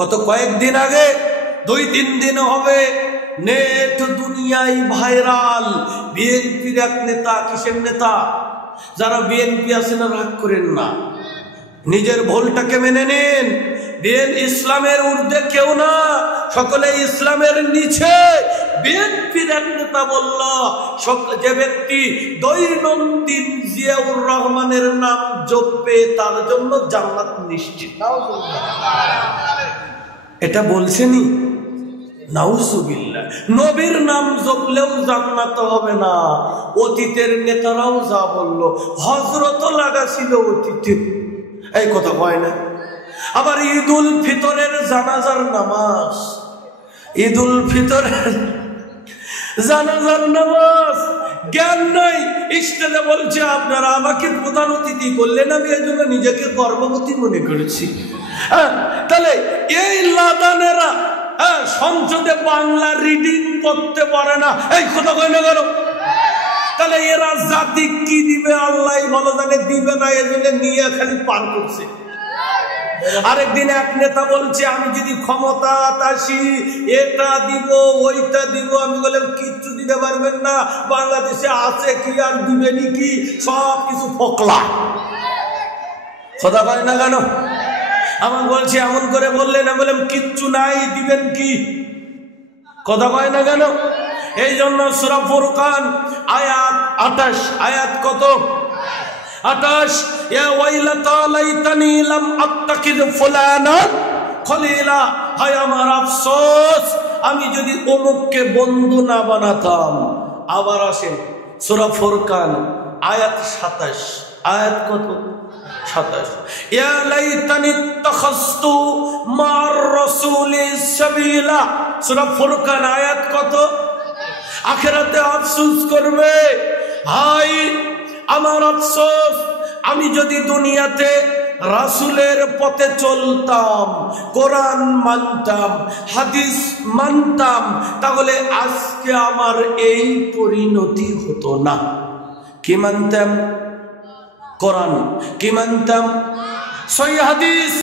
কত কয়েকদিন আগে 2-3 দিন হবে নেট দুনিয়ায় ভাইরাল বিএনপির এক নেতা, কিসের নেতা, যারা বিএনপি আছেন রাগ করেন না, নিজের ভুলটাকে মেনে নিন। ইসলামের ঊর্ধ্বে কেউ না, সকলে ইসলামের নিচে। বিএনপির এক নেতা বলল, যে ব্যক্তি দৈনন্দিন জিয়াউর রহমানের নাম জপবে তার জন্য জান্নাত নিশ্চিত। এটা বলছেনই, নাউজুবিল্লাহ। নবীর নাম জপলেও জান্নাত হবে না। অতীতের নেতারাও যা বলল, হযরত লাগাছিল অতীতে, এই কথা কয় না। আবার ঈদুল ফিতরের জানাজার নামাজ, ঈদুল ফিতরের জানাজার নামাজ জ্ঞান নাই, স্টেজে বলছে আপনারা আমাকে প্রধান অতিথি করলেন, আমি এই জন্য নিজেকে গর্ভবতী মনে করেছি। তাহলে এই লাদানেরা সংসদে বাংলা রিডিং করতে পারে না, এই কথা কয় না কেন? তাহলে এরা জাতি কি দিবে আল্লাহ ভালো জানে, দিবে না, এজন্য নিয়ে খালি পার করছে। আরেকদিন এক নেতা বলছে আমি যদি ক্ষমতা আসি এটা দিব ওইটা দিব। আমি বললাম কিচ্ছু দিতে পারবেন না, বাংলাদেশে আছে কি আর দিবেনি কি, সব কিছু ফকলা। কথা বলে না কেন? আমার বলছে এমন করে বললেন, আমি বললাম কিচ্ছু নাই, দিবেন কি? কথা কয় না কেন? এই জন্য সূরা ফুরকান আয়াত 28, আয়াত কত? 28। ইয়া ওয়াইলাতা লাইতানি লাম আত্তাকিদ ফুলানা খলিলা, হায় আমার আফসোস আমি যদি অমুককে বন্ধু না বানাতাম। আবার আসেন সূরা ফুরকান আয়াত 27, আয়াত কত? 27। ইয়া লাইতানি তাখাসতু মার রাসূলি সাবিলা, সূরা ফুরকান আয়াত কত? আখিরাতে আফসোস করবে, হায় আমার আফসোস আমি যদি দুনিয়াতে রাসূলের পথে চলতাম, কোরআন মানতাম, হাদিস মানতাম, তাহলে আজকে আমার এই পরিণতি হতো না। কি মানতাম? কোরআন। কি মানতাম? সহিহ হাদিস।